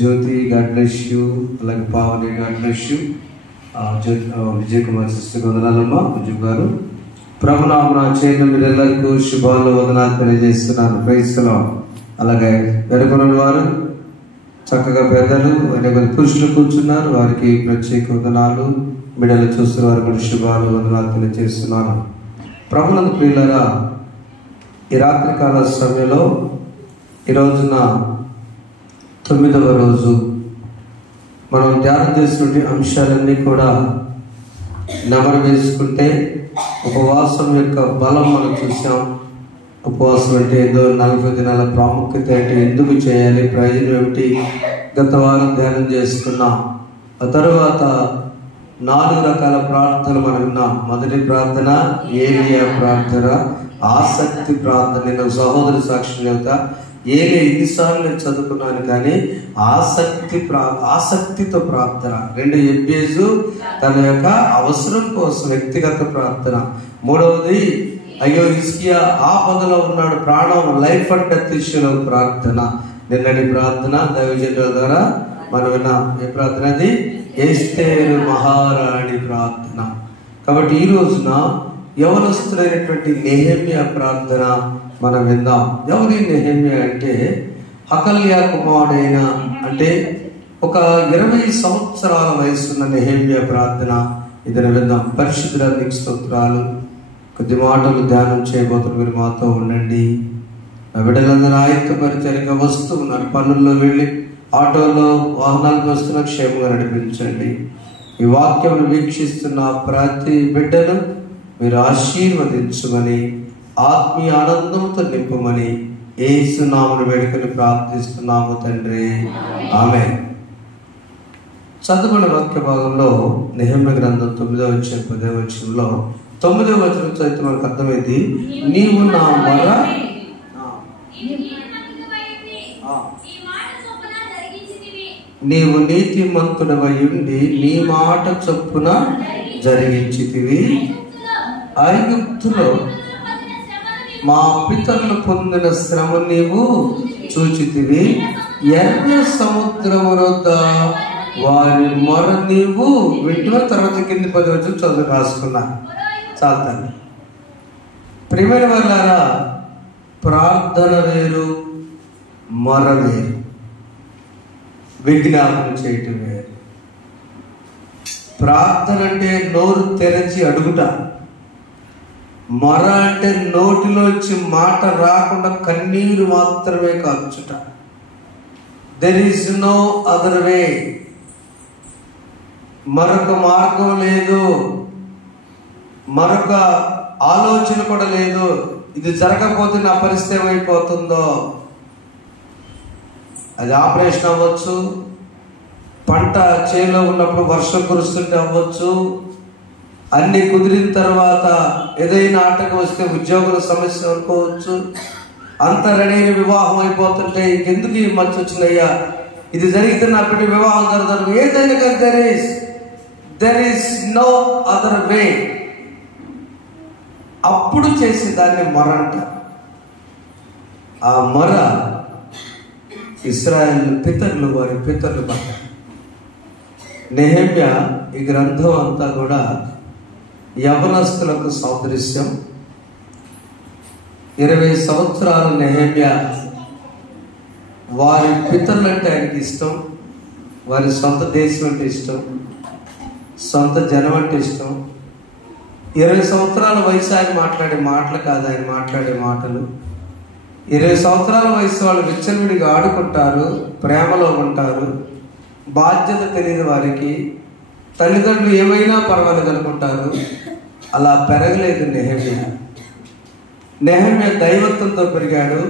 Jyothi, God bless you. అలాగే Pavani, God bless you. Vijay Kumar sister వందనాలమ్మ. విజయ్ గారు ప్రభునామన చేయను మీరెల్లరికూ శుభాలు వందనాలు తెలియజేస్తున్నాను. Praise the Lord. అలాగే వెనుకొన్న వారు చక్కగా పెద్దలు అనేక పురుషులు కూర్చున్నారు, వారికి ప్రత్యేక వందనాలు. బిడ్డలు చూస్తున్న వారు కూడా శుభాలు వందనాలు తెలియజేస్తున్నాను. ప్రభునందు ప్రియులారా, ఈ రాత్రికాల సమయంలో ఈ రోజున 9వ రోజు మనం ధ్యానం చేసినటువంటి అంశాలన్నీ కూడా నెమరు వేసుకుంటే ఉపవాసం యొక్క బలం మనం చూసాం. ఉపవాసం అంటే ఏదో 40 దినాల ప్రాముఖ్యత ఏంటి, ఎందుకు చేయాలి, ప్రయోజనం ఏమిటి, గత వారం ధ్యానం చేసుకున్నాం. ఆ తరువాత 4 రకాల ప్రార్థనలు మనం విన్నాం. మొదటి ప్రార్థన ఏలియా ప్రార్థన, ఆసక్తి ప్రార్థన. నేను సహోదరి సాక్షి చెబుతా, ఏలియా ఎన్నిసార్లు నేను చదువుకున్నాను కానీ ఆసక్తితో ప్రార్థన. 2 ఎబ్బేజు తన యొక్క అవసరం కోసం వ్యక్తిగత ప్రార్థన. 3వది అయ్యో హిజ్కియా ఆపదలో ఉన్నాడు, ప్రాణం లైఫ్ అండ్ డెత్ ఇష్యూలో ప్రార్థన. నిన్నటి ప్రార్థన దైవజనుల ద్వారా మనం విన్నాం. ఏ ప్రార్థన అది? ఎస్తేరు మహారాణి ప్రార్థన. కాబట్టి ఈ రోజున యవనస్తులైనటువంటి నెహెమ్యా ప్రార్థన మనం విందాం. ఎవరి నెహెమ్యా అంటే హకల్యా కుమారుడైన, అంటే ఒక 20 సంవత్సరాల వయసున్న నెహెమ్యా ప్రార్థన. ఇద్దరు విందాం. పరిశుద్ధులకు స్తోత్రాలు. కొద్ది మాటలు ధ్యానం చేయబోతున్న మీరు మాతో ఉండండి. బిడ్డలందరూ ఆయుక్తపరిచరిగా వస్తూ ఉన్నారు, పనుల్లో వెళ్ళి ఆటోలో వాహనాలకు వస్తున్న క్షేమంగా నడిపించండి. ఈ వాక్యం వీక్షిస్తున్న ప్రతి బిడ్డను మీరు ఆశీర్వదించమని, ఆత్మీయ ఆనందంతో నింపమని యేసు నామమున వేడుకొని ప్రార్థిస్తున్నాము తండ్రి, ఆమేన్. చదువుకున్న వాక్య భాగంలో నెహెమ్యా గ్రంథం 9వ అధ్యాయం 10వ వచనంలో 9వ వచనం చదివితే మనకు అర్థమైంది. నీవు నా మొర నీవు నీతిమంతుడవై ఉండి నీ మాట చొప్పున జరిగించితివి. ఐగుప్తులో మా పితరులు పొందిన శ్రమ నీవు చూచితివి. ఎర్ర సముద్రము వద్ద వారి మొర నీవు వింటున్న. తర్వాత కింది 10 వచనం చదువు రాసుకున్నా చాలు. ప్రియమైన వాళ్ళారా, ప్రార్థన వేరు, మొర వేరు. విజ్ఞాపన చేయటం వేరు. ప్రార్థన అంటే నోరు తెరచి అడుగుట. మొర అంటే నోటిలోంచి మాట రాకుండా కన్నీరు మాత్రమే కాల్చుట. There is no other way. మరొక మార్గం లేదు, మరొక ఆలోచన కూడా లేదు. ఇది జరగకపోతే నా పరిస్థితి ఏమైపోతుందో. అది ఆపరేషన్ అవ్వచ్చు, పంట చేలో ఉన్నప్పుడు వర్షం కురుస్తుంటే అవ్వచ్చు, అన్ని కుదిరిన తర్వాత ఏదైనా ఆటకు వస్తే ఉద్యోగుల సమస్య అనుకోవచ్చు, అంత రెడైన వివాహం అయిపోతుంటే ఇంకెందుకు ఈ మంచి వచ్చిందయ్యా, ఇది జరిగితే నా బిడ్డ వివాహం జరగదు. ఏదైనా కానీ there is no other way. అప్పుడు చేసే దాన్ని మొర అంట. ఆ మొర ఇశ్రాయేలు పితరులు, వారి పితరులు పట్ల. నెహెమ్యా ఈ గ్రంథం అంతా కూడా యవనస్తులకు సాదృశ్యం. 20 సంవత్సరాలు నెహెమ్యా, వారి పితరులు అంటే ఆయనకి ఇష్టం, వారి సొంత దేశం అంటే ఇష్టం, సొంత జనం అంటే ఇష్టం. 20 సంవత్సరాల వయసు ఆయన మాట్లాడే మాటలు కాదు, ఆయన మాట్లాడే మాటలు. 20 సంవత్సరాల వయసు వాళ్ళు విచ్చలవిడిగా ఆడుకుంటారు, ప్రేమలో ఉంటారు, బాధ్యత తెలియదు వారికి, తల్లిదండ్రులు ఏమైనా పర్వాలేదు అనుకుంటారు. అలా పెరగలేదు నెహెమ్యా. నెహెమ్యా దైవత్వంతో పెరిగాడు.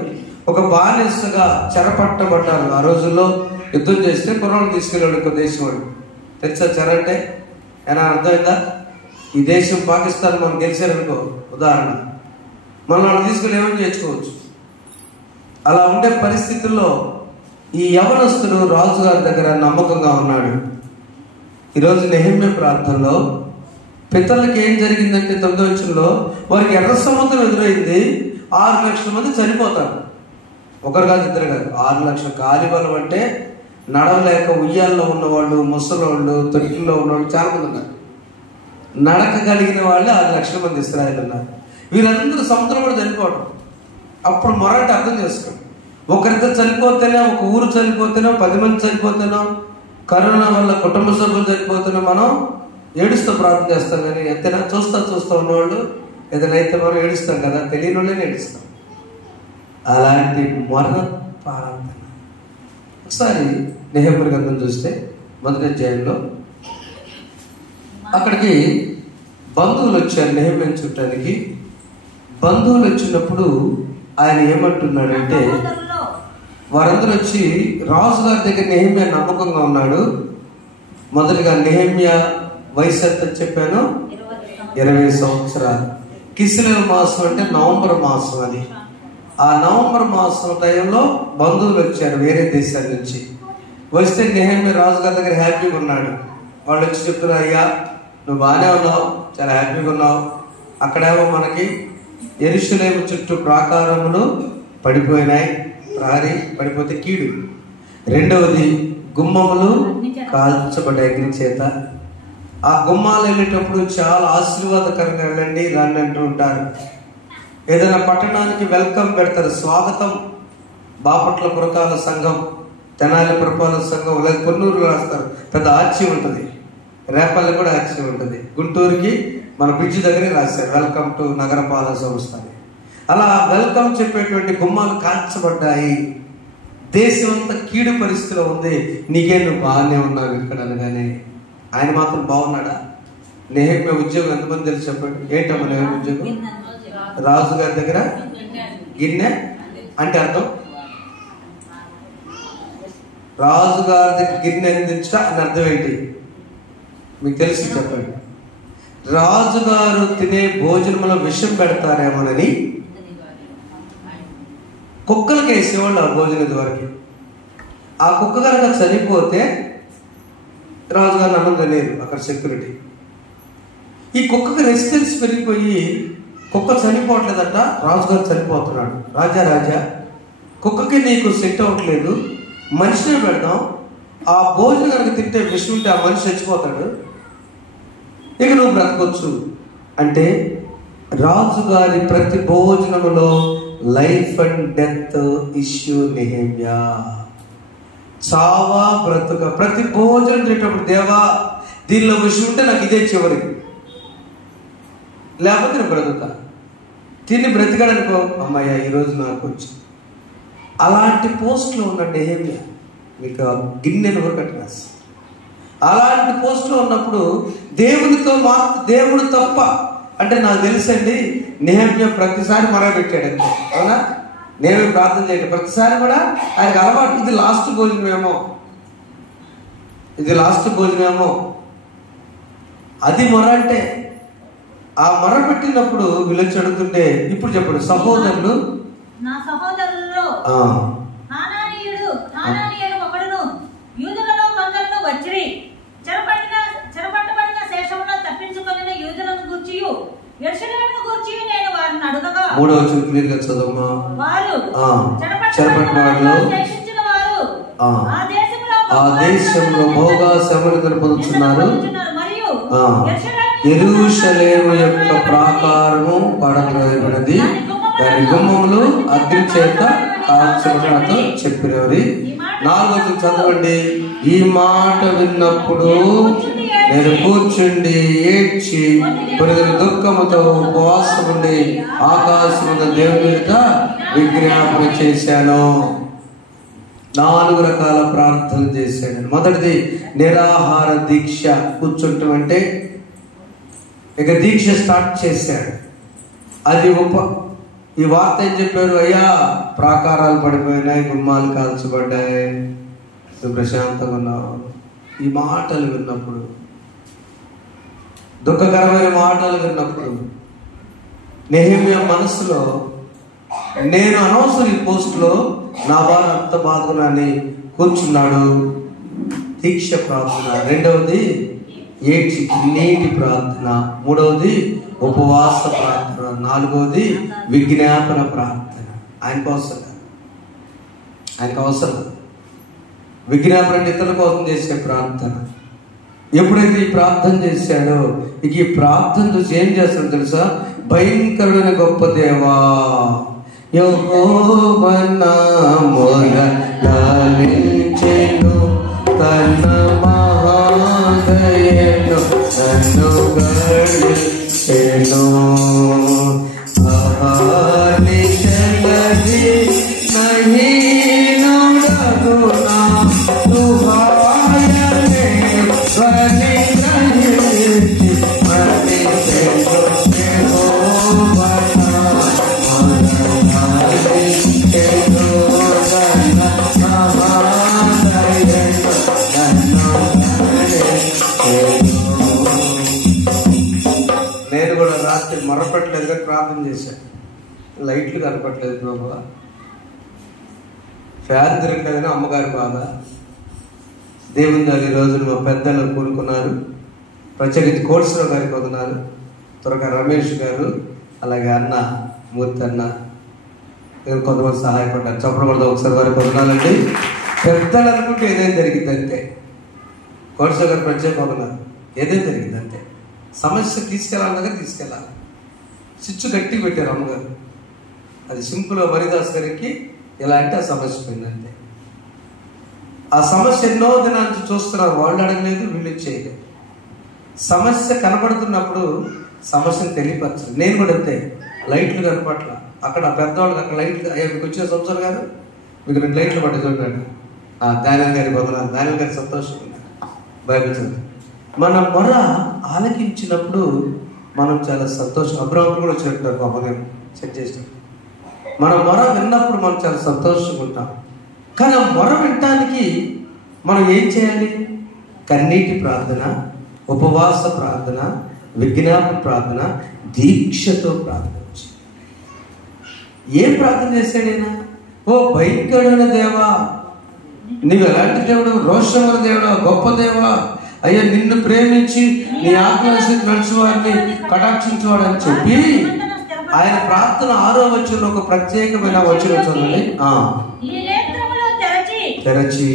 ఒక బానిసగా చెరపట్టబడ్డారు. ఆ రోజుల్లో యుద్ధం చేస్తే కుర్రాళ్ళు తీసుకెళ్ళాడు ఒక దేశం వాడు. తెలుసా చెర అంటే? ఏనా అర్థమైందా? ఈ దేశం పాకిస్తాన్ మనం గెలిచారనుకో, ఉదాహరణ, మనం వాళ్ళు తీసుకెళ్ళి ఏమైనా చేసుకోవచ్చు. అలా ఉండే పరిస్థితుల్లో ఈ యవనస్తుడు రాజుగారి దగ్గర నమ్మకంగా ఉన్నాడు. ఈరోజు నెహెమ్యా ప్రార్థనలో పితరులకి ఏం జరిగిందంటే 9వ వచనంలో వారికి ఎర్ర సముద్రం ఎదురైంది, 6 లక్షల మంది చనిపోతారు. ఒకరు కాదు, ఇద్దరు కాదు, 6 లక్షల కాలిబలం అంటే నడవలేక ఉయ్యాల్లో ఉన్నవాళ్ళు, ముసలోళ్ళు, తొట్టిల్లో ఉన్నవాళ్ళు చాలా మంది ఉన్నారు. నడకగలిగిన వాళ్ళు 6 లక్షల మంది ఇశ్రాయేలు ఉన్నారు. వీరందరూ సముద్రం కూడా చనిపోవడం. అప్పుడు మొరటి అర్థం చేసుకోండి. ఒకరితో చనిపోతేనే, ఒక ఊరు చనిపోతేనో, 10 మంది చనిపోతేనో, కరోనా వల్ల కుటుంబ సభ్యులు చనిపోతేనో మనం ఏడుస్తూ ప్రార్థన చేస్తాం. కానీ ఎంతైనా చూస్తూ ఉన్నవాళ్ళు ఏదైనా అయితే మనం ఏడుస్తాం కదా, తెలియని వాళ్ళని ఏడుస్తాం. అలాంటి మొర ప్రార్థన. ఒకసారి నెహెమ్యా గ్రంథం చూస్తే 1వ అధ్యాయంలో అక్కడికి బంధువులు వచ్చారు నెహెమ్యాను చూడటానికి. బంధువులు వచ్చినప్పుడు ఆయన ఏమంటున్నాడంటే, వారందరూ వచ్చి రాజుగారి దగ్గర నెహెమ్యా నమ్మకంగా ఉన్నాడు. మొదటిగా నెహెమ్యా వయసు ఎంత చెప్పాను? 20 సంవత్సరాలు. కిస్లేవ్ మాసం అంటే నవంబర్ మాసం. అది ఆ నవంబర్ మాసం టైంలో బంధువులు వచ్చారు వేరే దేశాల నుంచి. వస్తే నెహెమ్యా రాజుగారి దగ్గర హ్యాపీగా ఉన్నాడు. వాళ్ళు వచ్చి చెప్తున్నారు, అయ్యా నువ్వు బాగానే ఉన్నావు, చాలా హ్యాపీగా ఉన్నావు. అక్కడేమో మనకి యెరూషలేము చుట్టూ ప్రాకారములు పడిపోయినాయి. ప్రహరీ పడిపోతే కీడు. రెండవది గుమ్మములు కాల్చబడ్డాయి అగ్ని చేత. ఆ గుమ్మాలు వెళ్ళేటప్పుడు చాలా ఆశీర్వాదకరంగా వెళ్ళండి రండి అంటూ ఉంటారు. ఏదైనా పట్టణానికి వెల్కమ్ పెడతారు, స్వాగతం. బాపట్ల పురకాల సంఘం, తెనాలి పురపాలక సంఘం, లేదా కొన్నూరులో రాస్తారు. పెద్ద ఆర్చి ఉంటుంది. రేపల్లి కూడా ఆర్చి ఉంటుంది. గుంటూరుకి మన బ్రిడ్జి దగ్గరే రాశారు, వెల్కమ్ టు నగరపాలక సంస్థ. అలా వెల్కమ్ చెప్పేటువంటి గుమ్మాలు కాల్చబడ్డాయి. దేశం అంతా కీడు పరిస్థితిలో ఉంది. నీకే నువ్వు బాగానే ఉన్నావు ఇక్కడ అనగానే ఆయన మాత్రం బాగున్నాడా? నెహెమ్యా ఉద్యోగం ఎంతమంది తెలిసి చెప్పండి. ఏంటమ్మా నెహెమ్యా ఉద్యోగం? రాజుగారి దగ్గర గిన్నె అంటే అర్థం, రాజుగారి దగ్గర గిన్నె అందించట అని అర్థం ఏంటి మీకు తెలిసి చెప్పండి. రాజుగారు తినే భోజనంలో విషం పెడతారేమోనని కుక్కలకి వేసేవాళ్ళు ఆ భోజనం వరకు. ఆ కుక్క కనుక చనిపోతే రాజుగారు అన్నం తినేరు అక్కడ సెక్యూరిటీ. ఈ కుక్కకి రెసిస్టెన్స్ పెరిగిపోయి కుక్క చనిపోవట్లేదట, రాజుగారు చనిపోతున్నాడు. రాజా కుక్కకి నీకు సెట్ అవ్వట్లేదు, మనిషిని పెడదాం. ఆ భోజనం కనుక తింటే విషం ఉంటే ఆ మనిషి చచ్చిపోతాడు, ఇక నువ్వు బ్రతకొచ్చు అంటే రాజుగారి ప్రతి భోజనములో life and death issue Nehemiah. చావా బ్రతుక ప్రతి భోజనం తినేటప్పుడు, దేవా దీనిలో విషయం ఉంటే నాకు ఇదే చివరి, లేకపోతే నేను బ్రతుకుతా. తిని బ్రతికాడనుకో, అమ్మాయ్యా ఈరోజు నాకు వచ్చి. అలాంటి పోస్ట్లో ఉన్న నెహెమ్యా మీకు గిన్నెను వరకట్టు రాసి అలాంటి పోస్ట్లో ఉన్నప్పుడు దేవుడు తప్ప అంటే నాకు తెలుసండి. నెహెమ్యా ప్రతిసారి మొరపెట్టాడు, అవునా? నేను ప్రార్థన చేయడం ప్రతిసారి కూడా ఆయనకు అలవాటు. ఇది లాస్ట్ భోజనమేమో అది మొర అంటే. ఆ మొర పెట్టినప్పుడు వీళ్ళొచ్చి అడుగుతుంటే, ఇప్పుడు చెప్పండి, సహోదరులు నా సహోదరులలో హానానీయుడు ఒకడును యూదులలో కొందరును వచ్చిరి. చెరపట్టబడిన శేషములో తప్పించుకొనిన యూదులను గూర్చియు యెరూషలేమును గూర్చియు నేను వారిని అడగగా, 3వ వచనం క్లియర్‌గా చదవమ్మా. వారు చెరపట్టబడిన శేషించిన వారు ఆ దేశంలో బహుగా శ్రమలు పొందుతున్నారు. మరియు యెరూషలేము యొక్క ప్రాకారము పడద్రోయబడినది, దాని గుమ్మములు అగ్ని చేత కాల్చబడినట్టు చెప్పినవి. 4వ వచనం చదవండి. ఈ మాట విన్నప్పుడు నేను కూర్చుండి ఏడ్చి పొరుగుని దుఃఖముతో ఉపవాసం ఉండి ఆకాశమున దేవుని ఎదుట విజ్ఞాపన చేశాను. 4 రకాల ప్రార్థనలు చేశాను. మొదటిది నిరాహార దీక్ష, కూర్చుంటాం అంటే ఇక దీక్ష స్టార్ట్ చేశాడు. అది ఈ వార్త ఏం చెప్పారు? అయ్యా ప్రాకారాలు పడిపోయినాయి, గుమ్మాలు కాల్చబడ్డాయి, ప్రశాంతంగా ఉన్నావు. ఈ మాటలు విన్నప్పుడు, దుఃఖకరమైన మాటలు విన్నప్పుడు నెహెమ్యా మనసులో, నేను అనవసరం ఈ పోస్టులో నా వారు అంత బాధకున్నాని కూర్చున్నాడు. దీక్ష ప్రార్థన. రెండవది ఏడ్చి నీటి ప్రార్థన. మూడవది ఉపవాస ప్రార్థన. 4వది విజ్ఞాపన ప్రార్థన. ఆయనకు అవసరం విజ్ఞాపన ఇతరుల కోసం చేసే ప్రార్థన. ఎప్పుడైతే ఈ ప్రార్థన చేశాడో ఇక ఈ ప్రార్థన చూసి ఏం చేస్తాడో తెలుసా? భయంకరుడైన గొప్ప దేవా, యెహోవా నా మొర లాలించెను, తన మహాదయను నన్ను గడిచెను. ఆహానికలది నహీనుడను నా దుహాయనే వని గ్రహించి మరిచెను యెహోవా నా మొర లాలించెను, తన మహాదయను నన్ను గడిచెను. నేను కూడా రాత్రి మొరపెట్టలేదు కానీ ప్రార్థన చేశాను. లైట్లు కనపట్లేదు ప్రభు, ఫ్యాన్ తిరగలేదని అమ్మగారి బాధ. దేవుని దాని రోజులు మా పెద్దలు కూడుకున్నారు. ప్రత్యేకించి కోట్సరావు గారికి వదనాలు, త్వరగా రమేష్ గారు, అలాగే అన్న మూర్తి అన్న, కొంతమంది సహాయపడ్డారు. చెప్పకూడదు ఒకసారి వారికి వదనాలండి. పెద్దలు అనుకుంటే ఏదైనా జరిగిందంటే, కోట్సరావు గారు ప్రత్యేక వదనాలు. ఏదైనా జరిగిందంటే సమస్య తీసుకెళ్ళాలి దగ్గర తీసుకెళ్ళాలి. స్విచ్ గట్టిగా పెట్టారు అమ్మగారు. అది సింపుల్గా మరిదాస్ గారికి ఎలా అంటే ఆ సమస్య పోయిందంటే, ఆ సమస్య ఎన్నో దినాల నుంచి చూస్తున్నారు. వాళ్ళు అడగలేదు, వీళ్ళు చేయలేదు. సమస్య కనపడుతున్నప్పుడు సమస్యను తెలియపరచాలి. నేను కూడా అంతే, లైట్లు కనపట్ల అక్కడ పెద్దవాళ్ళకి అక్కడ లైట్లు, అయ్యా మీకు వచ్చిన సంవత్సరం గారు మీకు 2 లైట్లు పట్టి చూడండి. దానియల్ గారి బదులు దానియల్ గారి సంతోషంగా బైబిల్ చదువు. మన మొర ఆలకించినప్పుడు మనం చాలా సంతోషం. అబ్రాహ్మణులు కూడా చెప్తారు, పాపం చెక్ చేసినప్పుడు మన మొర విన్నప్పుడు మనం చాలా సంతోషంగా ఉంటాం. కానీ ఆ మొర వినటానికి మనం ఏం చేయాలి? కన్నీటి ప్రార్థన, ఉపవాస ప్రార్థన, విజ్ఞాపన ప్రార్థన, దీక్షతో ప్రార్థన. ఏం ప్రార్థన చేశాడైనా? ఓ భయంకరుడైన దేవా, నువ్వు ఎలాంటి దేవుడు? రోషముల దేవుడా, గొప్ప దేవా, అయ్యా నిన్ను ప్రేమించి నీ ఆజ్ఞాసి నడుచువాడిని కటాక్షించువాడు అని చెప్పి ఆయన ప్రార్థన 6వ వచనంలో ఒక ప్రత్యేకమైన వచనం చదవండి. తెరచి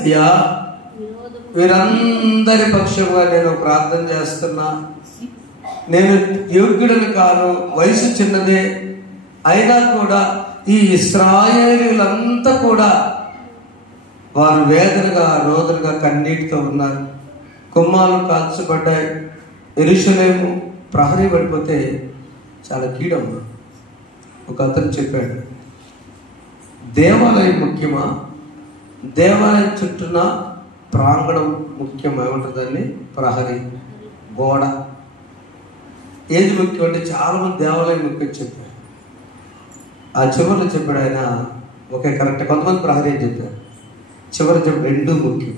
అయ్యా వీరందరి పక్షంగా నేను ప్రార్థన చేస్తున్నా. నేను యోగ్యుడిని కాను, వయసు చిన్నదే, అయినా కూడా ఈ ఇశ్రాయేలీయులంతా కూడా వారు వేదనగా రోదనగా కన్నీటితో ఉన్నారు. కుమ్మాలు కాల్చబడ్డాయి. యెరూషలేము ప్రహరీ పడిపోతే చాలా కీడమ్మ. ఒక అతను చెప్పాడు, దేవాలయం ముఖ్యమా, దేవాలయం చుట్టూన ప్రాంగణం ముఖ్యం? ఏమంటుందండి? ప్రహరీ గోడ ఏది ముఖ్యం అంటే చాలా మంది దేవాలయం ముఖ్యం చెప్పారు. ఆ చివరిలో చెప్పాడు ఆయన, ఓకే కరెక్ట్, కొంతమంది ప్రహరీ చెప్పారు, చివరి చెప్పాడు 2 ముఖ్యం.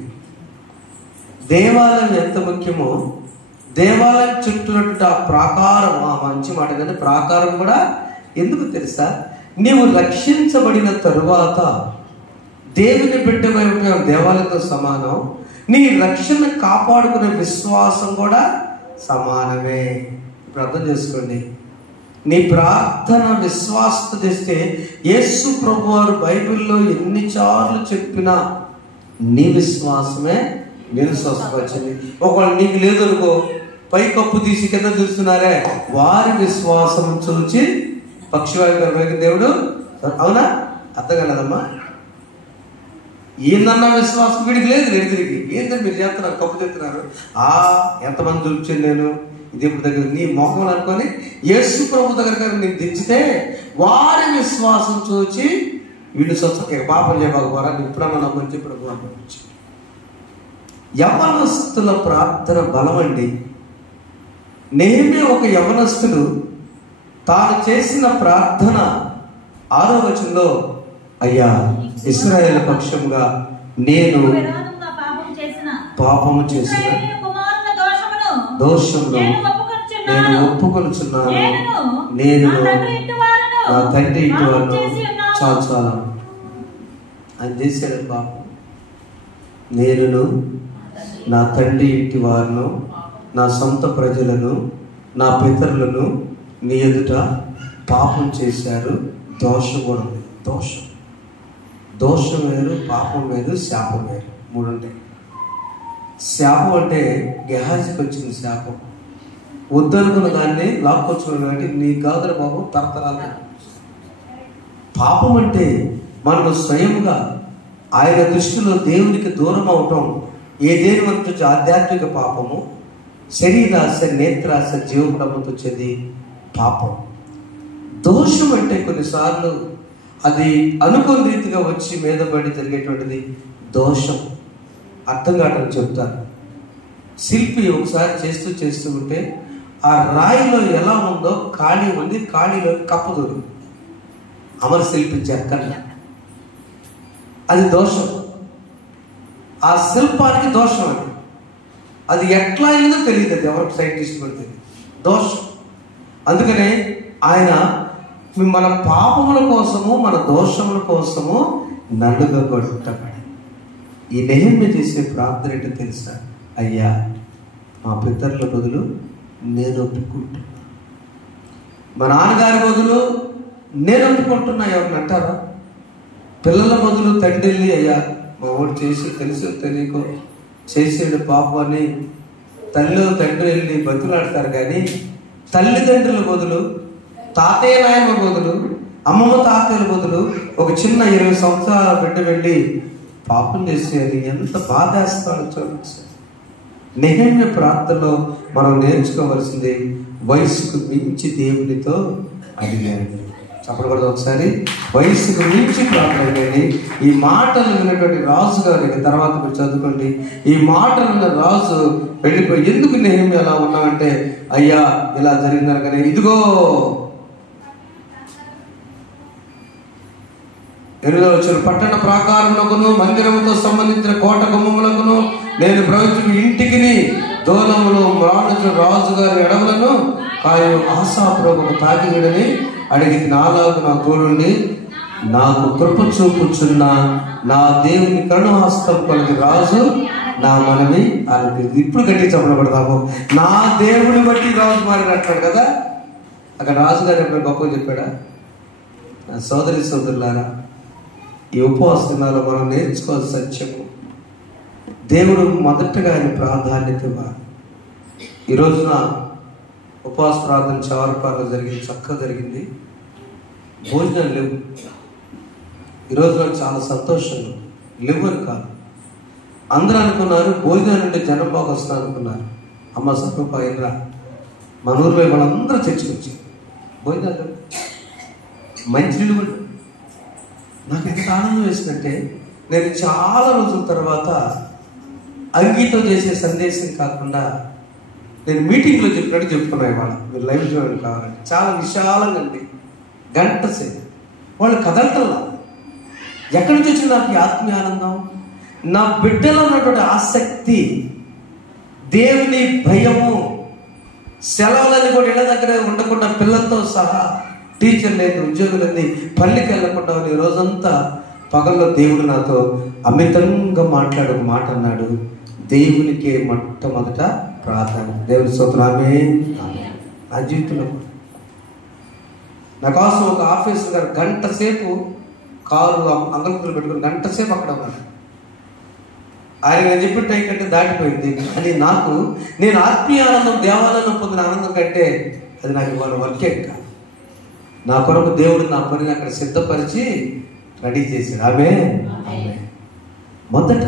దేవాలయం ఎంత ముఖ్యమో దేవాలయం చుట్టూనటువంటి ఆ ప్రాకారం, ఆ మంచి మాట ఏంటంటే ప్రాకారం కూడా ఎందుకు తెలుసా? నీవు రక్షించబడిన తరువాత దేవుని బిడ్డమై దేవాలయంతో సమానం. నీ రక్షణ కాపాడుకునే విశ్వాసం కూడా సమానమే. ఇప్పుడు అర్థం చేసుకోండి. నీ ప్రార్థన విశ్వాసత చేస్తే యేసు ప్రభు వారు బైబిల్లో ఎన్నిసార్లు చెప్పినా నీ విశ్వాసమే నేను స్వస్థపరిచింది. ఒకవేళ నీకు లేదనుకో, పై కప్పు తీసి కింద చూస్తున్నారే, వారి విశ్వాసం చూచి పక్షివాయువు దేవుడు, అవునా? అర్థం కాలేదమ్మా? ఏందన్నా విశ్వాసం వీడికి లేదు, తిరిగి ఏంటంటే మీరు చేస్తున్నారు, కప్పు తెస్తున్నారు. ఎంతమంది చూపించాను నేను, ఇది ఇప్పుడు దగ్గర నీ మొహం అనుకొని యేసు ప్రభు దగ్గర నేను దించితే వారి విశ్వాసం చూచి వీళ్ళు స్వచ్ఛ పాపం చేయకపోరా ఇప్పుడన్నా నమ్మని చెప్పి ప్రభు అనుకోవచ్చు. యవనస్తుల ప్రార్థన బలమండి. నేమే ఒక యవనస్తుడు తాను చేసిన ప్రార్థన 6వ వచనంలో, అయ్యా ఇశ్రాయేలు పక్షంగా నేను పాపము చేసిన దోషంలో నేను ఒప్పుకొనుచున్నాను, నేను నా తండ్రి ఇంటి వారిను చాలా అని చేశాడు పాపం. నేను నా తండ్రి ఇంటి వారిను, నా సొంత ప్రజలను, నా పితరులను నీ ఎదుట పాపం చేశారు, దోషం కూడా ఉంది. దోషం వేరు, పాపం వేరు, శాపం వేరు, మూడు ఉంటాయి. శాపం అంటే గెహాజీకి వచ్చింది శాపం. వద్దనుకున్న దాన్ని లాక్కొచ్చుకున్న కాబట్టి నీ గాదర పాపం తరతరాలు. పాపం అంటే మనము స్వయంగా ఆయన దృష్టిలో దేవునికి దూరం అవటం. ఏదేని మనకు వచ్చే ఆధ్యాత్మిక పాపము, శరీరాశ, నేత్రాశ, జీవపడముతో వచ్చేది పాపం. దోషం అంటే కొన్నిసార్లు అది అనుకోని రీతిగా వచ్చి మీద పడి జరిగేటువంటిది దోషం. అర్థం కావడం చెప్తాను. శిల్పి ఒకసారి చేస్తూ ఉంటే ఆ రాయిలో ఎలా ఉందో ఖాళీ ఉంది, ఖాళీలో కప్పు దొరికి అమర శిల్పి చెక్కన, అది దోషం. ఆ శిల్పానికి దోషం అది. అది ఎట్లా అయిందో తెలియదు, అది ఎవరికి సైంటిస్ట్ పడితే దోషం. అందుకనే ఆయన మన పాపముల కోసము, మన దోషముల కోసము నలుగగొట్టబడి. ఈ నెహెమ్యా చేసే ప్రార్థన ఏంటో తెలుసా? అయ్యా, మా పితరుల బదులు నేను ఒప్పుకుంటున్నా, మా నాన్నగారి బదులు నేను ఒప్పుకుంటున్నా. ఎవరిని అంటారా? పిల్లల బదులు తండ్రి వెళ్ళి, అయ్యా మా వాడు చేసి తెలుసు తెలియకో చేసేడు పాపం అని తల్లి తండ్రి వెళ్ళి బతులాడతారు. కానీ తల్లిదండ్రుల బదులు, తాతయ్య నాయన బదులు, అమ్మమ్మ తాతయ్యల బదులు ఒక చిన్న 20 సంవత్సరాల బిడ్డ వెళ్ళి పాపం చేసేది ఎంత బాధేస్తాడో చూడండి. నెహెమ్యా ప్రార్థనలో మనం నేర్చుకోవాల్సింది వయసుకు మించి దేవునితో అడిగాడు. చెప్పకూడదు ఒకసారి? వయసుకు మించి ప్రార్థన కానీ ఈ మాటలు విన్నటువంటి రాజు గారికి తర్వాత మీరు చదువుకోండి. ఈ మాటలు రాజు వెళ్ళిపోయి, ఎందుకు నెహెమ్యా అలా ఉన్నామంటే, అయ్యా ఇలా జరిగినారు కానీ ఇదిగో 8వ వచనం, పట్టణ ప్రాకారములకును మందిరముతో సంబంధించిన కోట గుమ్మములకును నేను ప్రవచించిన ఇంటికి దూలములు మ్రాణుచు రాజుగారి ఎడవలను కాయు ఆశాప్రభుకు తాకివిడని అడిగి, నాలాగు నా తోడుండి నాకు కృప చూపుచున్న నా దేవుని కరుణహస్తం కొలది రాజు నా మనవి అని. ఇప్పుడు గట్టి చెప్పబడతాము, నా దేవుని బట్టి రాజు మారినట్టాడు కదా. అక్కడ రాజుగారు ఎప్పుడు గొప్పగా చెప్పాడా? నా సోదరులారా, ఈ ఉపవాస దినాల్లో మనం నేర్చుకోవాల్సిన సత్యము, దేవుడు మొదటగా ఆయన ప్రాధాన్యత ఇవ్వాలి. ఈ రోజున ఉపవాస ప్రార్థన చవరపాలలో జరిగింది, చక్కగా జరిగింది. భోజనాలు లేవు. ఈరోజు నాకు చాలా సంతోషంగా లేవు అని కాదు, అందరూ అనుకున్నారు భోజనాలు నుండి జనం బాగా వస్తారు అనుకున్నారు. అమ్మ సత్వప ఇంద్ర మన ఊరిలో వాళ్ళందరూ చర్చకొచ్చి భోజనాలు మంచినీళ్ళు కూడా. నాకు ఎంత ఆనందం వేసిందంటే, నేను చాలా రోజుల తర్వాత అంగీతో చేసే సందేశం కాకుండా నేను మీటింగ్లో చెప్పినట్టు చెప్పుకున్నాను. ఇవాళ మీరు లైవ్ చూడండి కావాలంటే, చాలా విశాలంగా ఉంది. గంట సేపు వాళ్ళు కదలటల్లా. ఎక్కడి నుంచి వచ్చింది నాకు ఈ ఆత్మీయ ఆనందం? నా బిడ్డలో ఉన్నటువంటి ఆసక్తి, దేవుని భయము, సెలవులని కూడా ఇళ్ళ దగ్గర ఉండకుండా పిల్లలతో సహా, టీచర్ లేదు, ఉద్యోగులన్నీ పల్లికి వెళ్ళకుండా ఈ రోజంతా పగల్లో దేవుడు నాతో అమితంగా మాట్లాడు ఒక మాట అన్నాడు, దేవునికే మొట్టమొదట ప్రార్థన. దేవుని స్తోత్రమే. నా జీవితంలో నా కోసం ఒక ఆఫీసర్ గారు గంట సేపు కారు అంగళకులు పెట్టుకుని గంట సేపు అక్కడ ఉన్నాడు. ఆయన నేను చెప్పిన టైం కంటే దాటిపోయింది. కానీ నాకు, నేను ఆత్మీయ ఆనందం, దేవాలయంలో పొందిన ఆనందం కంటే అది నాకు ఇవాళ వర్కే కాదు. నా కొరకు దేవుడు నా పనిని అక్కడ సిద్ధపరిచి రెడీ చేశాడు. ఆమె మొదట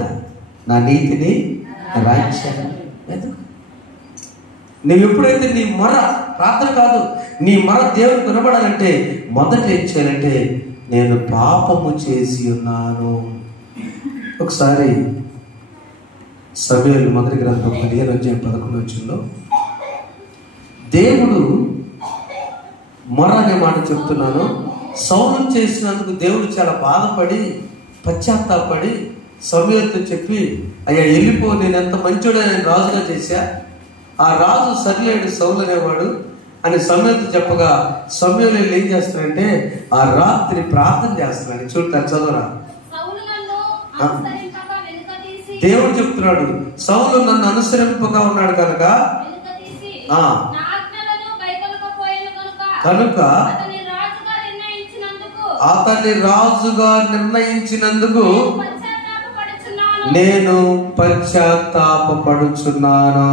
నా నీతిని, రాజ్యాన్ని వెతుకు. నువ్వు ఎప్పుడైతే నీ మొర, ప్రార్థన కాదు, నీ మొర దేవుడికి వినబడాలంటే మొదట ఏం చేయాలంటే, నేను పాపము చేసి ఉన్నాను. ఒకసారి సమూయేలు మొదటి గ్రంథం 15:11 దేవుడు మొర అనే మాట చెప్తున్నాను. సౌలు చేసినందుకు దేవుడు చాలా బాధపడి పశ్చాత్తాపడి సమూయేలుతో చెప్పి, అయ్యా వెళ్ళిపో, నేను ఎంత మంచోడే, నేను రాజుగా చేశా, ఆ రాజు సరిలేడు సౌలు అనేవాడు అని సమూయేలుతో చెప్పగా, సమూయేలు ఏం చేస్తాడంటే ఆ రాత్రి ప్రార్థన చేస్తున్నాడు. చూడతారు, చదవరా. దేవుడు చెప్తున్నాడు, సౌలు నన్ను అనుసరింపగా ఉన్నాడు కనుక కనుక అతని రాజుగా నిర్ణయించినందుకు నేను పశ్చాత్తాపపడుచున్నాను.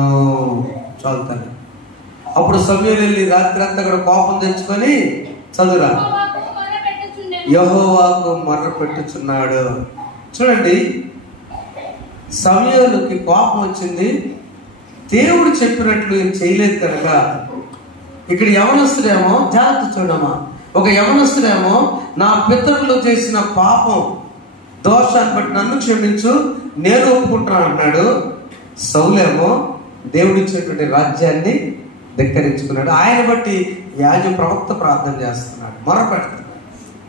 చదువుతాను. అప్పుడు సమూయేలు వెళ్ళి రాత్రి అంతా కూడా కోపం తెచ్చుకొని చదువురా యెహోవాకు మొర్ర పెట్టుచున్నాడు. చూడండి, సమూయేలుకి కోపం వచ్చింది. దేవుడు చెప్పినట్లు చేయలేదు కనుక ఇక్కడ యవనస్తుడేమో, జాగ్రత్త చూడమ్మా, ఒక యవనస్తుడేమో నా పితరులు చేసిన పాపం దోషాన్ని బట్టి నన్ను క్షమించు, నేను ఒప్పుకుంటున్నాను అన్నాడు. సౌలేమో దేవుడిచ్చేటువంటి రాజ్యాన్ని ధిక్కరించుకున్నాడు. ఆయన బట్టి ప్రవక్త ప్రార్థన చేస్తున్నాడు, మొరపెడుతున్నాడు.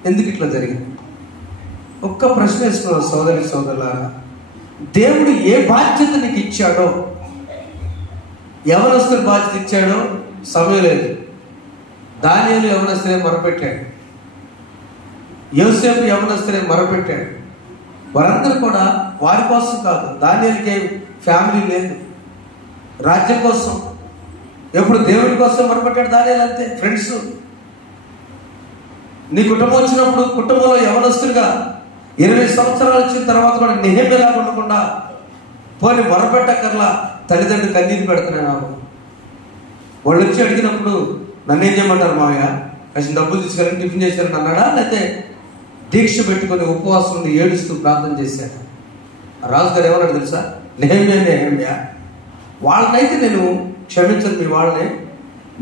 ఎందుకు ఇట్లా జరిగింది? ఒక్క ప్రశ్న వేసుకున్నాడు సోదరి సోదరులారా. దేవుడు ఏ బాధ్యత నీకు ఇచ్చాడో, యవనస్తుల బాధ్యత ఇచ్చాడో సమూయేలు. దానియేలు యవనస్తులే మొరపెట్టాడు, యోసేపు యవనస్తులే మొరపెట్టాడు. వారందరూ కూడా వారి కోసం కాదు. దానియేలుకి ఫ్యామిలీ లేదు, రాజ్యం కోసం, ఎప్పుడు దేవుడి కోసం మొరపెట్టాడు దానియేలు. అంతే ఫ్రెండ్స్. నీ కుటుంబం వచ్చినప్పుడు కుటుంబంలో యవనస్తులుగా 20 సంవత్సరాలు వచ్చిన తర్వాత కూడా నెహెమ్యలా ఉండకుండా పోనీ మొరపెట్టకర్లా తల్లిదండ్రులు కన్నీరు పెడుతున్నాను. వాళ్ళు వచ్చి అడిగినప్పుడు నన్ను ఏం చేయమంటారు మావయ్య, కాసిన డబ్బులు తీసుకెళ్ళి టిఫిన్ చేశారని అన్నాడా, లేకపోతే దీక్ష పెట్టుకుని ఉపవాసం ఉండి ఏడుస్తూ ప్రార్థన చేశాడు? రాజుగారు ఏమన్నాడు తెలుసా? నెహెమ్యా వాళ్ళనైతే నేను క్షమించను, మీ వాళ్ళని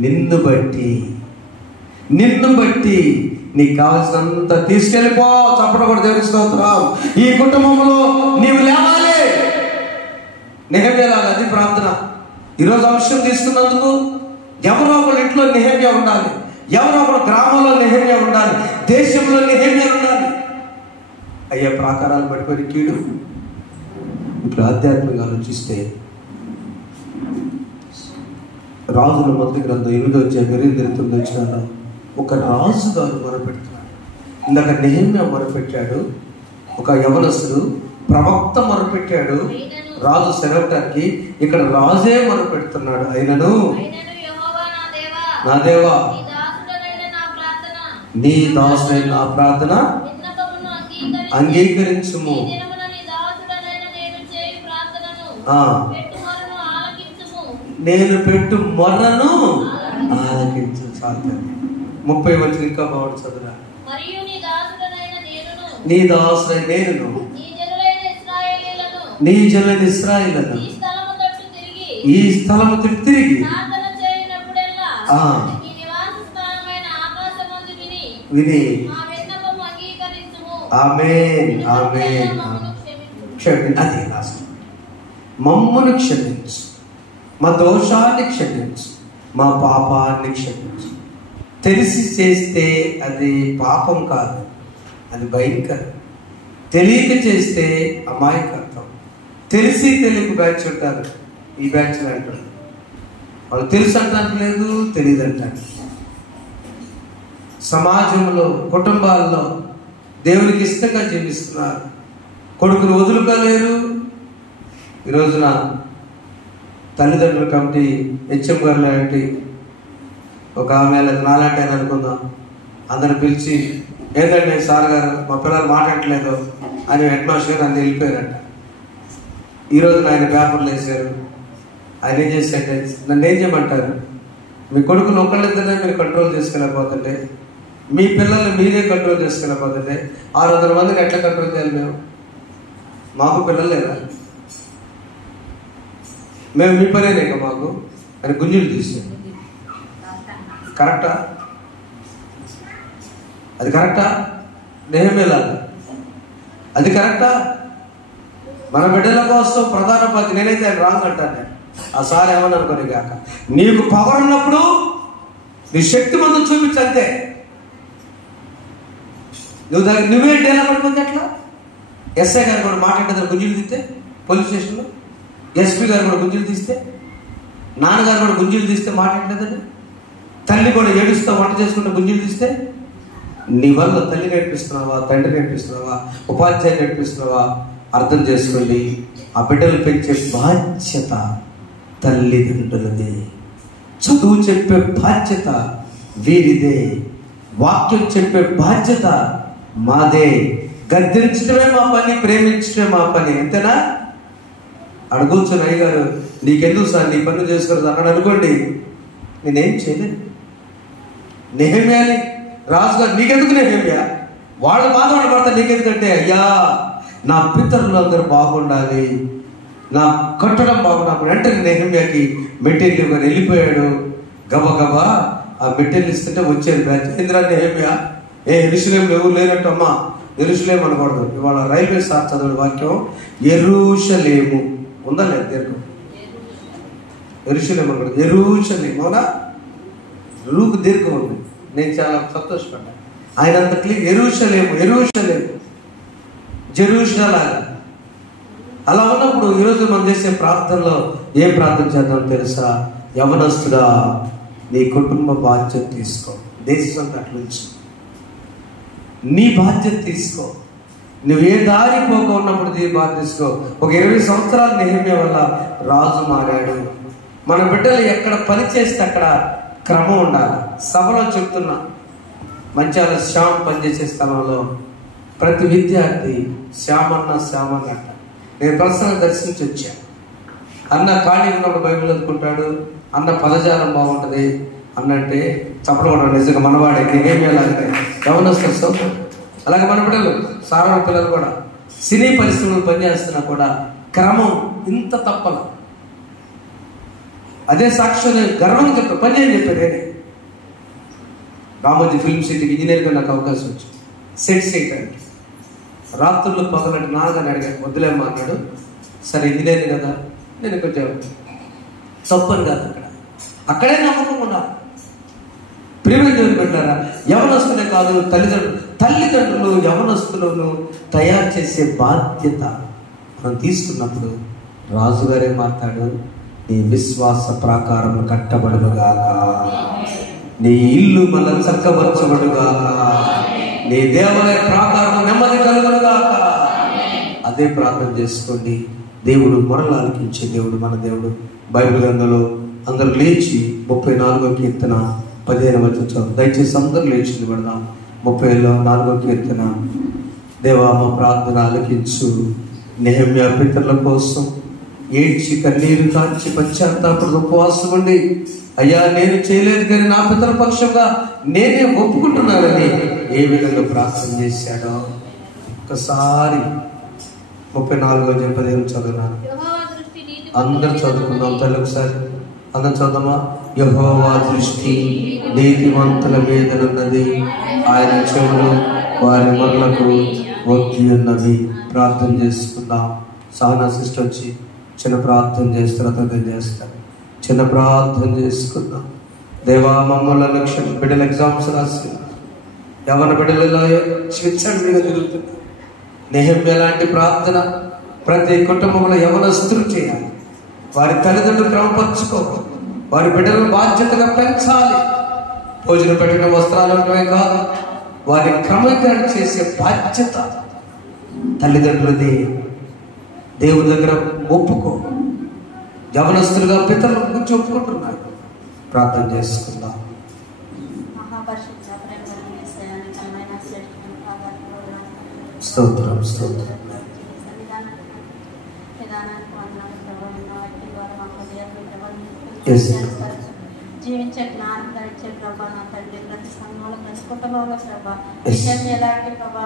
నిన్ను బట్టి నీకు కావాల్సినంత తీసుకెళ్ళిపో. చప్పట కూడా దేవుని స్తోత్రం. ఈ కుటుంబంలో నీవు లేవాలి. నెహెమ్యాలాగా అది ప్రార్థన. ఈరోజు అవసరం తీసుకున్నందుకు ఎవరో ఒకళ్ళ ఇంట్లో నెహెమ్యా ఉండాలి, ఎవరో ఒకళ్ళ గ్రామంలో నెహెమ్యా ఉండాలి, దేశంలో నెహెమ్యా ఉండాలి. అయ్యే ప్రాకారాలు పట్టుకొని కీడు. ఇప్పుడు ఆధ్యాత్మికంగా ఆలోచిస్తే రాజుల మొదటి గ్రంథం 8వ అధ్యాయం 9 వచ్చిన ఒక రాజు గారు మొరపెడుతున్నాడు. ఇందాక నెహెమ్యా మొరపెట్టాడు, ఒక యవనస్తుడు ప్రవక్త మొరపెట్టాడు రాజు సెలవటానికి. ఇక్కడ రాజే మొరపెడుతున్నాడు. అయినను నా దేవా, నీ దాసుడైన నా ప్రార్థన అంగీకరించుము. నేను పెట్టు మొర్రను ఆలకించు. చాలు. 30 వచ్చిన ఇంకా బాగుంది చదువురా. నీ దాసుడైన నేనును నీ జనులైన ఇశ్రాయేలును ఈ స్థలము తిరిగి విని ఆమేన్ ఆమేన్ అది లాస్ట్. మమ్మను క్షమించు, మా దోషాన్ని క్షమించు, మా పాపాన్ని క్షమించు. తెలిసి చేస్తే అది పాపం కాదు, అది భయంకరం. తెలియక చేస్తే అమాయకత్వం. తెలిసి తెలియక బ్యాచ్ ఉంటారు, ఈ బ్యాచ్లు అంటారు. వాళ్ళు తెలుసు అంటానికి లేదు, తెలియదు అంటారు. సమాజంలో కుటుంబాల్లో దేవునికి ఇష్టంగా జీవిస్తున్నారు, కొడుకును వదులుకోలేరు. ఈ రోజున తల్లిదండ్రుల కమిటీ హెచ్ఎం గారు లాంటి ఒక ఆమె నాలాంటి అని అనుకుందాం, అందరిని పిలిచి ఏంటంటే సార్ గారు మా పిల్లలు మాట్లాడట్లేదు అని హెడ్ మాస్టర్ గారు అందరు వెళ్ళిపోయారంట. ఈరోజు ఆయన పేపర్లు వేసారు. ఆయన ఏం చేశారంటే నన్ను ఏం చేయమంటారు, మీ కొడుకును ఒకళ్ళిద్దరే మీరు కంట్రోల్ చేసుకెళ్ళకపోతుంటే, మీ పిల్లల్ని మీరే కంట్రోల్ చేసుకెళ్ళకపోతుంటే 600 మందిని ఎట్లా కంట్రోల్ చేయాలి? మాకు పిల్లలు లేదా? మేము మీ పనేనే మాకు అని గుంజులు తీసాం. కరెక్టా? అది కరెక్టా? నెహెమ్యాలాగా అది కరెక్టా? మన బిడ్డల కోసం ప్రధాన పద్ధతి నేనైతే ఆయన రాంగ్ అంటాను. నేను ఆ సార్ ఏమని అనుకోని కాక, నీకు పవర్ ఉన్నప్పుడు నీ శక్తి మందు చూపించంతే. నువ్వు దానికి నువ్వే డేలా పడిపోతే ఎట్లా? ఎస్ఐ గారు కూడా మాట్లాడేదాన్ని గుంజులు తీస్తే పోలీస్ స్టేషన్లో, ఎస్పీ గారు కూడా గుంజులు తీస్తే, నాన్నగారు కూడా గుంజులు తీస్తే మాట్లాడలేదని, తల్లి కూడా ఏడుస్తూ వంట చేసుకుంటే గుంజులు తీస్తే, నీ వల్ల తల్లి నేర్పిస్తున్నావా, తండ్రి నేర్పిస్తున్నావా, ఉపాధ్యాయులు నేర్పిస్తున్నావా? అర్థం చేసుకోండి, ఆ బిడ్డలు పెంచే బాధ్యత తల్లిదండ్రులది. చదువు చెప్పే బాధ్యత వీరిదే. వాక్యం చెప్పే బాధ్యత మాదే. గద్దించడమే మా పని, ప్రేమించడమే మా పని. అంతేనా? అడగొచ్చును, అయ్యగారు నీకెందుకు సార్ నీ పనులు చేసుకోరు అన్నాడు అనుకోండి, నేనేం చేయలేదు. నెహెమ్యాని రాజుగారు నీకెందుకు నెహెమ్యా, వాళ్ళు బాధపడి పడతారు నీకెందుకంటే, అయ్యా నా పితరులు అందరూ బాగుండాలి, నా కట్టడం బాగున్నప్పుడు వెంటనే నెహెమ్యాకి మెటీరియల్ గారు వెళ్ళిపోయాడు. గబగబా ఆ మెటీరియల్ ఇస్తుంటే వచ్చేది బ్యాచ్. ఇంద్రా నెహెమ్యా యెరూషలేములో ఎవరు లేనట్టు, అమ్మా యెరూషలేము అనకూడదు. ఇవాళ రైల్వే సార్ చదువు వాక్యం యెరూషలేము ఉందా లేదు? దీర్ఘం యెరూషలేము అనకూడదు, యెరూషలేము. అవునా? రూకు దీర్ఘం ఉంది. నేను చాలా సంతోషపడ్డా. ఆయన అంత క్లియర్ యెరూషలేము, యెరూషలేము, జెరూషలాగా. అలా ఉన్నప్పుడు ఈరోజు మనం చేసే ప్రార్థనలో ఏ ప్రార్థన చేద్దాం తెలుసా? యవనస్తుడా నీ కుటుంబ బాధ్యత తీసుకో. దేశం అట్లుంచి నీ బాధ్యత తీసుకో. నువ్వు ఏ దారి పోక ఉన్నప్పుడు నీ బాధ్యత తీసుకో. ఒక 20 సంవత్సరాలు నెహెమ్యా వల్ల రాజు మారాడు. మన బిడ్డలు ఎక్కడ పని చేస్తే అక్కడ క్రమం ఉండాలి. సభలో చెప్తున్నా, మంచాల శ్యామ్ పనిచేసే స్థలంలో ప్రతి విద్యార్థి శ్యామన్న అంట. నేను ప్రసంగం దర్శించి వచ్చాను. అన్న ఖాళీ ఉన్నప్పుడు బైబిల్ చదువుకుంటాడు, అన్న పదజాలం బాగుంటుంది అన్నంటే చెప్పడం నిజంగా మనవాడే. నేనేమి అలాగే గమనిస్తాను సోదరు. అలాగే మన పిల్లలు, సాధారణ పిల్లలు కూడా సినీ పరిశ్రమలు పనిచేస్తున్నా కూడా క్రమం ఇంత తప్పల. అదే సాక్ష్యం గర్వంగా చెప్పాను, పని అని చెప్పాడు. నేనే రామోజీ ఫిల్మ్ సిటీకి ఇంజనీర్గా నాకు అవకాశం వచ్చింది. సెట్ చేయడానికి రాత్రులు పగలంటే నాన్నగారిని అడిగాను, వద్దులేమ్మా అన్నాడు. సరే ఇంజనీర్ కదా, నేను కొంచెం తప్పని కాదు. అక్కడే నమ్మకం ఉన్నారు. ప్రియమైన దేవుని పెట్టారా, యవనస్తులే కాదు తల్లిదండ్రులు యవనస్తులను తయారు చేసే బాధ్యత మనం తీసుకున్నప్పుడు రాజుగారే మాట్లాడు, నీ విశ్వాస ప్రాకారం కట్టబడుగాక, నీ ఇల్లు మన చక్కబరచబడుగాక, నీ దేవాలయ ప్రాకారం నెమ్మది కలుగునుగాక. అదే ప్రార్థన చేసుకోండి. దేవుడు మొరలు ఆలకించే దేవుడు మన దేవుడు. బైబిల్ గ్రంథంలో అందరూ లేచి 34వ కీర్తన 15వ వచనం దయచేసి అందరూ లేచి నిలబడదాం. 34వ కీర్తన. దేవా మా ప్రార్థన ఆలకించు. నెహెమ్యా పితరుల కోసం ఏడ్చి కన్నీరు కాల్చి పశ్చాత్తాపడి ఉపవాసం ఉండి, అయ్యా నేను చేయలేదు కానీ నా పితరుల పక్షంగా నేనే ఒప్పుకుంటున్నానని ఏ విధంగా ప్రార్థన చేశాడో ఒకసారి 34:15 చదువున్నాను. అందరు చదువుకుందాం తల్లి. ఒకసారి అందరు చదువుమా. యెహోవా దృష్టి నీతిమంతుల మీదనున్నది, ఆయన చెవులు వారి మొరలకు ఒగ్గి ఉన్నవి. ప్రార్థన చేసుకుందాం. సహనా సిస్టర్ వచ్చి చిన్న ప్రార్థన చేస్తారు, అర్థం చేస్తారు. చిన్న ప్రార్థన చేసుకుందాం. దేవా మమ్మల్ని లక్ష్యం బిడ్డలు ఎగ్జామ్స్ రాసి యవన బిడ్డలలో స్విచ్ఛండిగా తిరుగుతుంది. నెహెమ్యా లాంటి ప్రార్థన ప్రతి కుటుంబంలో యవనస్తులు చేయాలి. వారి తల్లిదండ్రులు క్రమపరచుకోవాలి. వారి బిడ్డలను బాధ్యతగా పెంచాలి. భోజనం పెట్టిన వస్త్రాలు ఉండటమే కాదు, వారిని క్రమీకరణ చేసే బాధ్యత తల్లిదండ్రులది. దేవుడి దగ్గర ఒప్పుకో. యవనస్తులుగా పితరుల గురించి ఒప్పుకుంటున్నారు. ప్రార్థన చేసుకుందాం. స్తోత్రం స్తోత్రం. జీవించే జ్ఞానం ధరించే ప్రభా నా తండ్రి, ప్రతి సంఘంలో ప్రతి కుటుంబంలో ప్రభా విషయం ఎలాంటి ప్రభా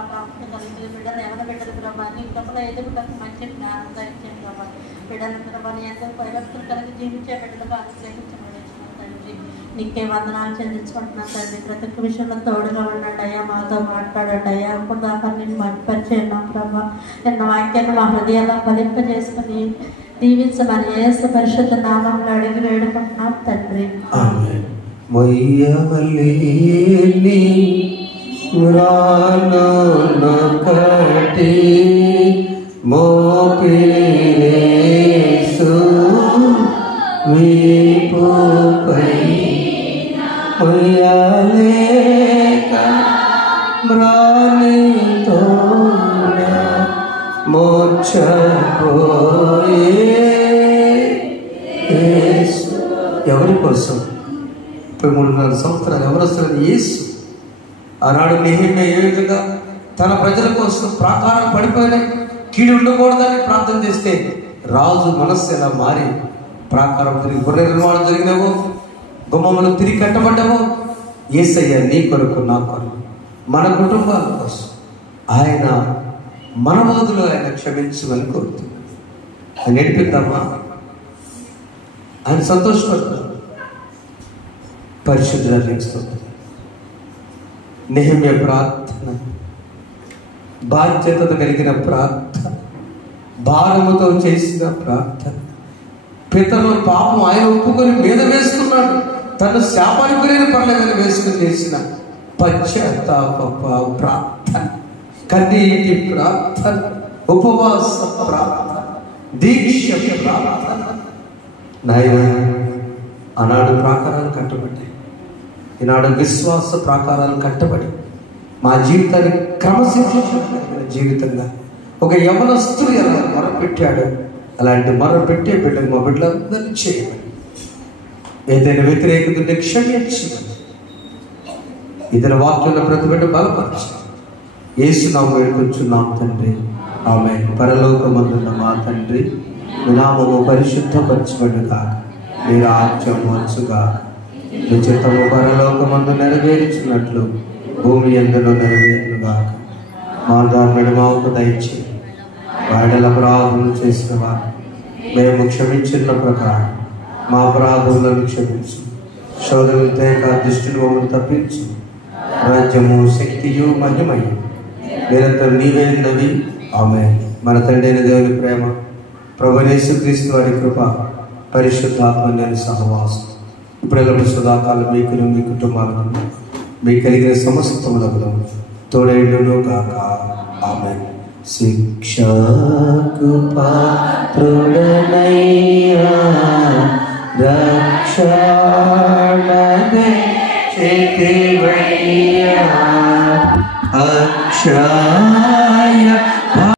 కలిగి బిడ్డలు ఎవరి బిడ్డలు ప్రభా నీ కృపలో ఎదుగుటకు మంచి జ్ఞానం ధరించే ప్రభా బిడ్డలు ప్రభా నీ ఎంతో పరివర్తన కలిగి జీవించే బిడ్డలుగా అనుగ్రహించబడించిన తండ్రి, నీకే వందనాలు చెల్లించుకుంటున్నాను తండ్రి. ప్రతి ఒక్క విషయంలో తోడుగా ఉన్నాడు అయ్యా, మాతో మాట్లాడాడు అయ్యా. అప్పుడు దాకా నేను మర్చిపరిచేన్నాం ప్రభా. నిన్న వాక్యాన్ని మా హృదయాల్లో ఫలింపజేసుకుని దీవించమని యేసు పరిశుద్ధ నామములో అడిగి వేడుకుంటున్నాం తండ్రి. మొయ్యలేని మురానొకటి మోపేసు వీపుపై మొయ్యలేక మ్రానితోడ మోక్షపోయే ఎవరి కోసం 33 సంవత్సరాలు ఎవరొస్తున్నది యేసు. ఆనాడు నెహెమ్యా ఏ విధంగా తన ప్రజల కోసం ప్రాకారం పడిపోయినాయి, కీడు ఉండకూడదని ప్రార్థన చేస్తే రాజు మనస్సు ఎలా మారి ప్రాకారం తిరిగి గొర్రె నిర్మాణం జరిగినావో, గుమ్మములు తిరిగి కట్టబడ్డావో, యేసయ్య నీ కొరకు నా కొరకు మన కుటుంబాల కోసం ఆయన మన బదులు ఆయన క్షమించమని కోరుతున్నాడు. ఆయన నడిపిద్దామా? ఆయన సంతోషపడతాడు. పరిశుద్ధుల నెహెమ్యా ప్రార్థన, బాధ్యత కలిగిన ప్రార్థన, భారముతో చేసిన ప్రార్థన. పితరుల పాపం ఆయన ఒప్పుకొని మీద వేసుకున్నాడు. తను శాపానికి గురైన పర్లేదని వేసుకుని చేసిన పశ్చాత్తాప ప్రార్థన, కన్నీటి ప్రార్థన, ఉపవాస ప్రార్థన, దీక్ష ప్రార్థన. నాయన, ఆనాడు ప్రాకారాలు కట్టబడ్డాయి, ఈనాడు విశ్వాస ప్రాకారాలు కట్టబడి మా జీవితాన్ని క్రమశిక్షణ జీవితంగా ఒక యవనస్తుడు ఎలా మొరపెట్టాడు అలాంటి మొరపెట్టే బిడ్డలు మా బిడ్డలందరూ చేయమని, ఏదైనా వ్యతిరేకతని క్షమించమని, ఇతని వాక్యంలో ప్రతి బిడ్డ బలపరచు. యేసునామం వేడుకొంచున్నాం తండ్రి, ఆమేన్. పరలోకమందున్న మా తండ్రి, మీ నామము పరిశుద్ధపరచబడుగా, మీ రాజ్యం వచ్చుగా, మీ చిత్తము పరలోకమందు నెరవేర్చినట్లు భూమి యందును నెరవేరునుగా. మా దాన్ని మాకు దయచేయి, వాడల అపరాధములు చేసిన వారు మేము క్షమించిన ప్రకారం మా అపరాధములను క్షమించు. శోధనలు తేక దుష్టుని మమ్మల్ని తప్పించు. రాజ్యము, శక్తియు, మహిమయు నిరంతరం నీవేనవి. ఆమేన్. మన తండ్రి అయిన దేవుని ప్రేమ, ప్రభువైన యేసుక్రీస్తు వారి కృప, పరిశుద్ధాత్మ నేను సహవాసం ఇప్పుడు సదాకాలం మీకును మీ కుటుంబాలను మీకు కలిగిన సమస్తములకు తోడేయుడును గాక. ఆమేన్. శిక్షకు పాత్రుడనయ్యా రక్షణనే చేతివయ్యా, అక్ష